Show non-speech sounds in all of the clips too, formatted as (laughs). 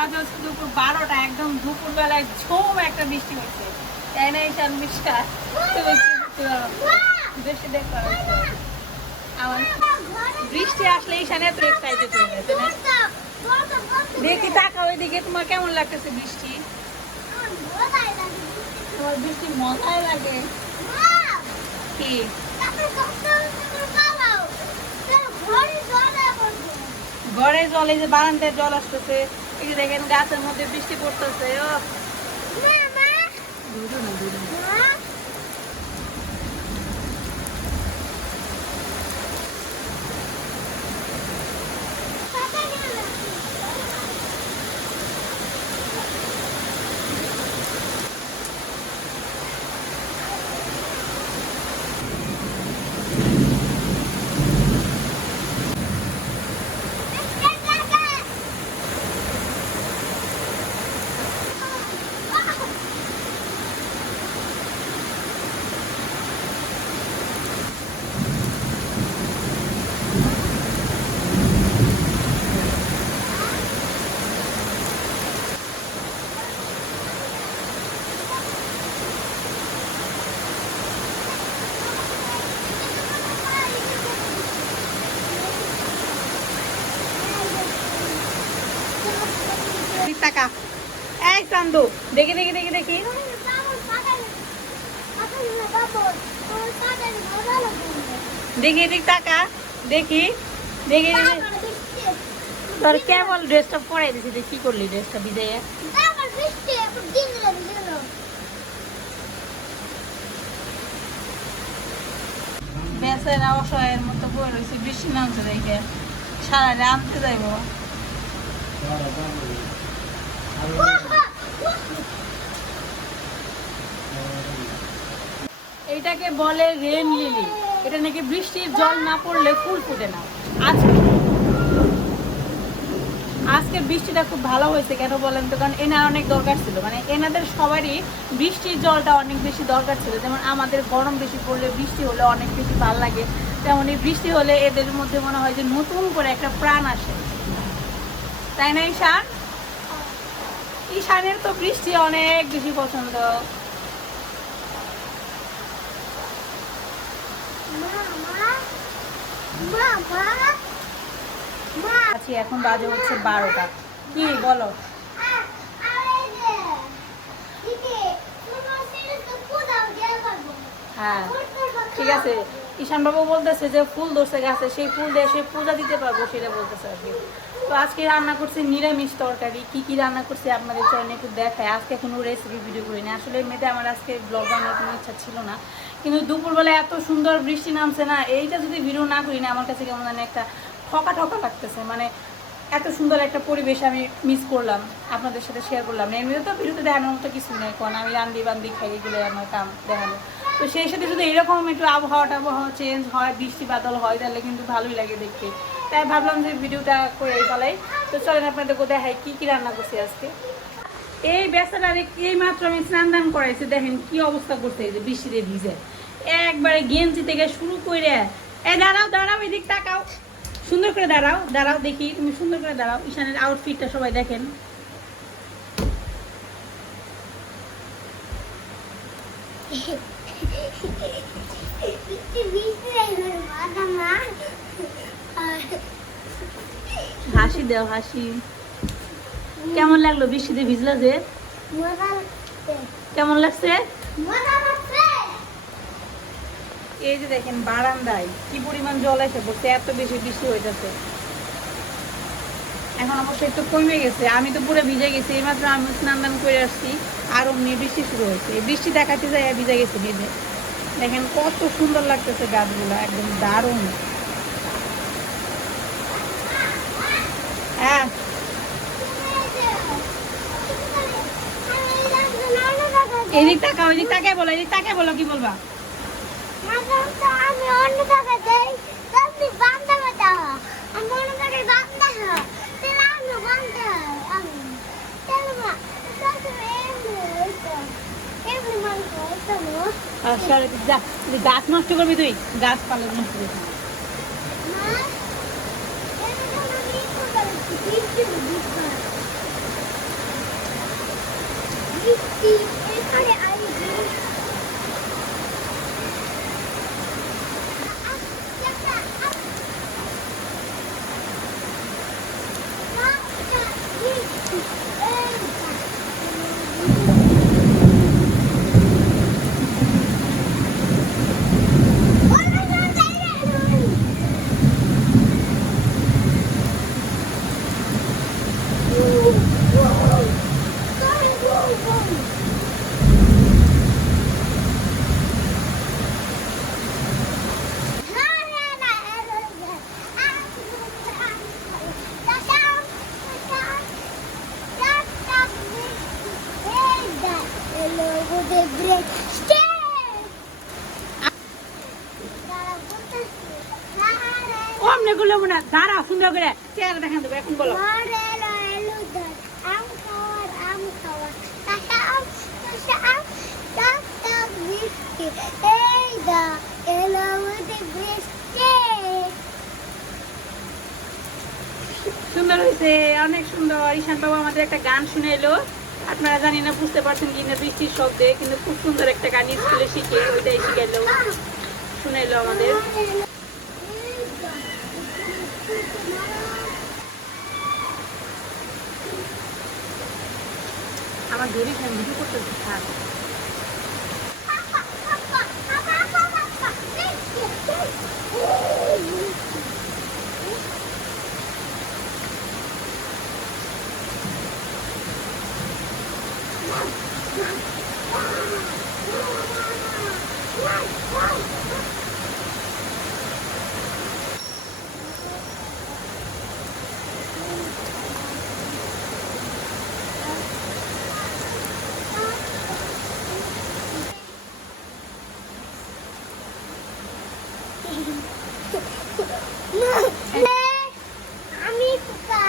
বাজে হচ্ছে দুপুর বারোটা, একদম দুপুর বেলায় ঝোম একটা বৃষ্টি হচ্ছে। তাই না, ঈশান বিশ্বাস বৃষ্টি দেখতে আমার বৃষ্টি আসলে ঈশান এত এক্সাইটেড হয়ে গেছে দেখি তাকা ওইদিকে তোমার কেমন লাগতেছে বৃষ্টি? তোমার বৃষ্টি মজাই লাগে। কি? ঘরে জল এই যে বারান্দায় জল আসতেছে। এই যে দেখেন গাছের মধ্যে বৃষ্টি পড়তেছে ও দূরে না, দূরে না। এই তাকা এই চান্দু, দেখি দেখি দেখি দেখি। দেখি, এদিক তাকা। দেখি দেখি তোর কেমন ড্রেসটা পরাই দিছি কি করলি ড্রেসটা বিদায়? বেসের অসহায়ের মতো বই রয়েছে বৃষ্টি নামছে দেখে। সারা আনতে যাইবো। এইটাকে বলে রেন লিলি এটা নাকি বৃষ্টির জল না পড়লে ফুল ফুটে না। আজকে আজকে বৃষ্টিটা খুব ভালো হয়েছে, কেন বলেন তো? কারণ এনার অনেক দরকার ছিল। মানে এনাদের সবারই বৃষ্টির জলটা অনেক বেশি দরকার ছিল। যেমন আমাদের গরম বেশি পড়লে বৃষ্টি হলে অনেক বেশি ভালো লাগে। তেমন এই বৃষ্টি হলে এদের মধ্যে মনে হয় যে নতুন করে একটা প্রাণ আসে। তাই না ঈশান ঈশানের তো বৃষ্টি অনেক বেশি পছন্দ। আছি, এখন বাজে হচ্ছে বারোটা। কি বলো? হ্যাঁ ঠিক আছে। ঈশান বাবু বলতেছে যে ফুল ধরছে গাছে, সেই ফুল দিয়ে সে পূজা দিতে পারব সেটা বলতেছে আর কি। তো আজকে রান্না করছি নিরামিষ তরকারি। কি কি রান্না করছি আপনাদের চ্যানেলে একটু দেখায় আজকে কোনো রেসিপি ভিডিও করিনি। আসলে এমনিতে আমার আজকে ব্লগ বানানোর কোনো ইচ্ছা ছিল না। কিন্তু দুপুরবেলা এত সুন্দর বৃষ্টি নামছে না, এইটা যদি ভিডিও না করি না, আমার কাছে কেমন জানি একটা ঠকা ঠকা লাগতেছে। মানে এত সুন্দর একটা পরিবেশ আমি মিস করলাম, আপনাদের সাথে শেয়ার করলাম এমনিতে তো ভিডিওতে দেখানোর মতো কিছু নেই। কারণ আমি রান্দি বান্দি খাই এগুলো আমার কাম দেখানো। তো সেই সাথে যদি এরকম একটু আবহাওয়া টাবহাওয়া চেঞ্জ হয়, বৃষ্টি বাদল হয়, তাহলে কিন্তু ভালোই লাগে দেখতে। তাই ভাবলাম যে ভিডিওটা করে ফেলাই তো চলেন আপনাদেরকে দেখাই কি কি রান্না করছি আজকে। এই বেচারারে এই মাত্র আমি স্নান দান করাইছি, দেখেন কি অবস্থা এই যে বৃষ্টিতে ভিজে। একবারে গেঞ্জি থেকে শুরু করে এ, দাঁড়াও দাঁড়াও, এদিক তাকাও। সুন্দর করে দাঁড়াও দাঁড়াও দেখি, তুমি সুন্দর করে দাঁড়াও। ঈশানের আউটফিটটা সবাই দেখেন। (laughs) হাসি দাও হাসি। কেমন লাগল বৃষ্টিতে ভিজলা যে? কেমন লাগছে? এই যে দেখেন বারান্দায় কি পরিমাণ জল এসে পড়ছে এত বেশি বৃষ্টি হইতেছে। এখন অবশ্য একটু কমে গেছে আমি তো পুরো ভিজে গেছি এইমাত্র আমি স্নান দান করে আসছি আর অমনি বৃষ্টি শুরু হয়েছে। বৃষ্টি দেখাতে যাই ভিজে গেছে ভিজে। দেখেন কত সুন্দর লাগতেছে গাছগুলো একদম দারুণ। হ্যাঁ। এদিক তাকে তাকে কি বলবা? নষ্ট করবি তুই গাছ পালে নষ্ট করবি। Di 怕，别怕 হয় দাঁড়া, সুন্দর করে চেহারা দেখান দেবো, এখন বলো. সুন্দর হয়েছে, অনেক সুন্দর। ঈশান বাবু আমাদের একটা গান শুনে এলো আপনারা জানি না, বুঝতে পারছেন কি না, বৃষ্টির শব্দে, কিন্তু খুব সুন্দর একটা গান স্কুলে শিখে, ওইটাই শিখাইলো। শুনে এলো আমাদের। আমার ধরি ফ্যান ভিডিও করতে থাক আমি কুকা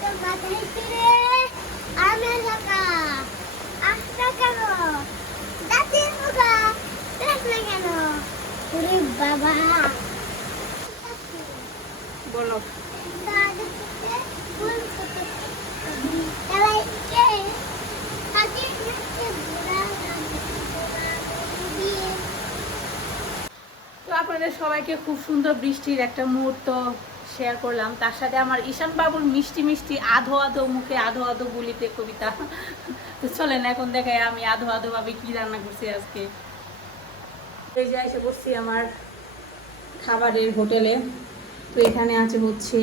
তোর মাথায় রে আমি কাকা আসটা কেন দাঁতের কুকা দেখ না কেন ওরে বাবা বলো দাদু কুকে ফুল কুকে তালাই কে কাকে কাকে বুড়া দিয়ে তো আপনাদের সবাইকে খুব সুন্দর বৃষ্টির একটা মুহূর্ত শেয়ার করলাম। তার সাথে আমার ঈশান বাবুর মিষ্টি মিষ্টি আধো আধো মুখে আধো আধো গুলিতে কবিতা। তো চলেন, এখন দেখাই আমি আধো আধো ভাবে কি রান্না করছি আজকে। এই যে এসে বসছি আমার খাবারের হোটেলে। তো এখানে আছে হচ্ছে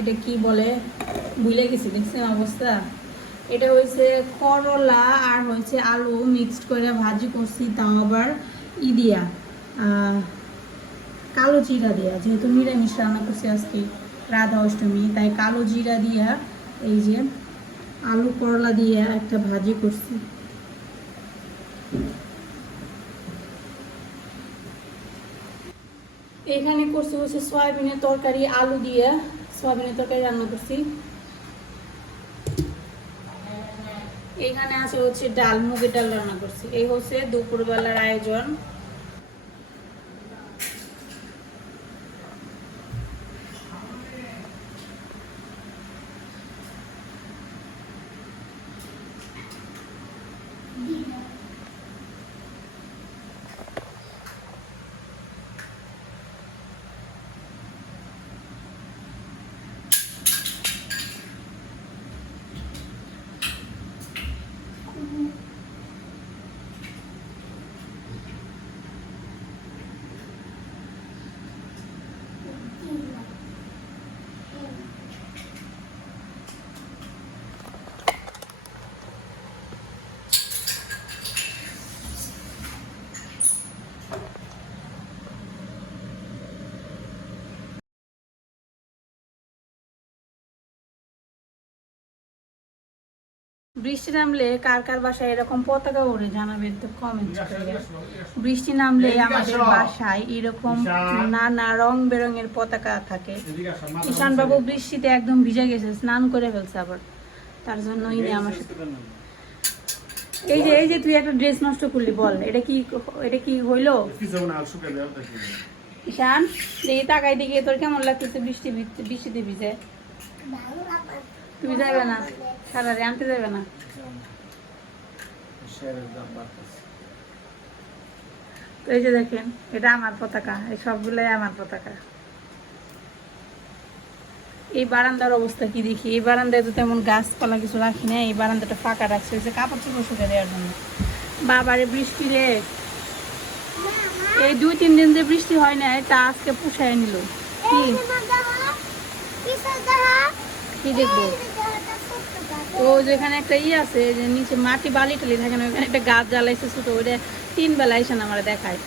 এটা কি বলে? ভুলে গেছি, দেখছেন অবস্থা? এটা হয়েছে করলা আর হয়েছে আলু মিক্সড করে ভাজি করছি, তাও আবার ই দিয়া কালো জিরা দিয়া, যেহেতু নিরামিষ রান্না করছি আজকে রাধা অষ্টমী, তাই কালো জিরা দিয়া এই যে আলু করলা দিয়ে একটা ভাজি করছি। এখানে করছি হচ্ছে সয়াবিনের তরকারি, আলু দিয়ে সয়াবিনের তরকারি রান্না করছি। এখানে আছে হচ্ছে ডাল মুগের ডাল রান্না করছি। এই হচ্ছে দুপুরবেলার আয়োজন। বৃষ্টি নামলে কার কার বাসায় এরকম পতাকা উড়ে জানাবেন তো কমেন্ট করে। বৃষ্টি নামলে আমাদের বাসায় এরকম নানা রং বেরঙের পতাকা থাকে। ঈশান বাবু বৃষ্টিতে একদম ভিজে গেছে স্নান করে ফেলছে আবার। তার জন্যই নিয়ে আমার সাথে এই যে এই যে তুই একটা ড্রেস নষ্ট করলি বল এটা কি এটা কি হইল? ঈশান দেখি তাকাই দিকে তোর কেমন লাগতেছে বৃষ্টি বৃষ্টিতে ভিজে? তুমি যাবে না? সারারে আনতে যাবে না? তো এই যে দেখেন এটা আমার পতাকা এই সবগুলাই আমার পতাকা। এই বারান্দার অবস্থা কি দেখি? এই বারান্দায় তো তেমন গাছপালা কিছু রাখি না এই বারান্দাটা ফাঁকা রাখছে যে কাপড় চোপড় শুকে দেওয়ার জন্য। বাবারে বৃষ্টি রে! এই দুই তিন দিন যে বৃষ্টি হয় না এটা আজকে পুষায় নিল। কি? কি দেখব? ও যেখানে একটা ই আছে, যে নিচে মাটি বালি টালি থাকে না, ওখানে একটা গাছ জ্বালাইছে ছোট, ওইটা তিন বেলা এসে আমার দেখায়।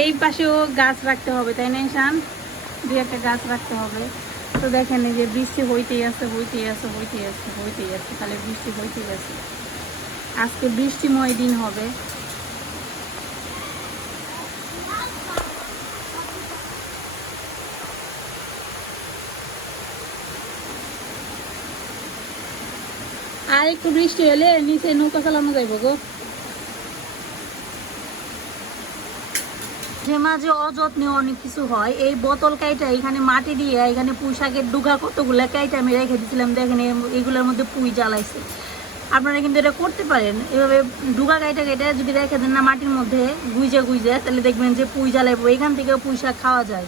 এই পাশেও গাছ রাখতে হবে, তাই না ঈশান? দুই একটা গাছ রাখতে হবে। তো দেখেন এই যে বৃষ্টি হইতেই আছে হইতেই আছে হইতেই আছে হইতেই আছে, তাহলে বৃষ্টি হইতেই আছে। আজকে বৃষ্টিময় দিন হবে। আর একটু বৃষ্টি হলে নিচে নৌকা চালানো যাইব গো। যে মাঝে অযত্নে অনেক কিছু হয়, এই বোতল কাইটা এখানে মাটি দিয়ে, এখানে পুঁই শাকের ডুগা কতগুলা কাইটা আমি রেখে দিয়েছিলাম দেখেন এগুলোর মধ্যে পুঁই জ্বালাইছে। আপনারা কিন্তু এটা করতে পারেন, এভাবে ডুগা কাইটা কেটে যদি রেখে দেন না মাটির মধ্যে, গুইজে গুইজে, তাহলে দেখবেন যে পুঁই জ্বালাইবো, এখান থেকেও পুঁই শাক খাওয়া যায়।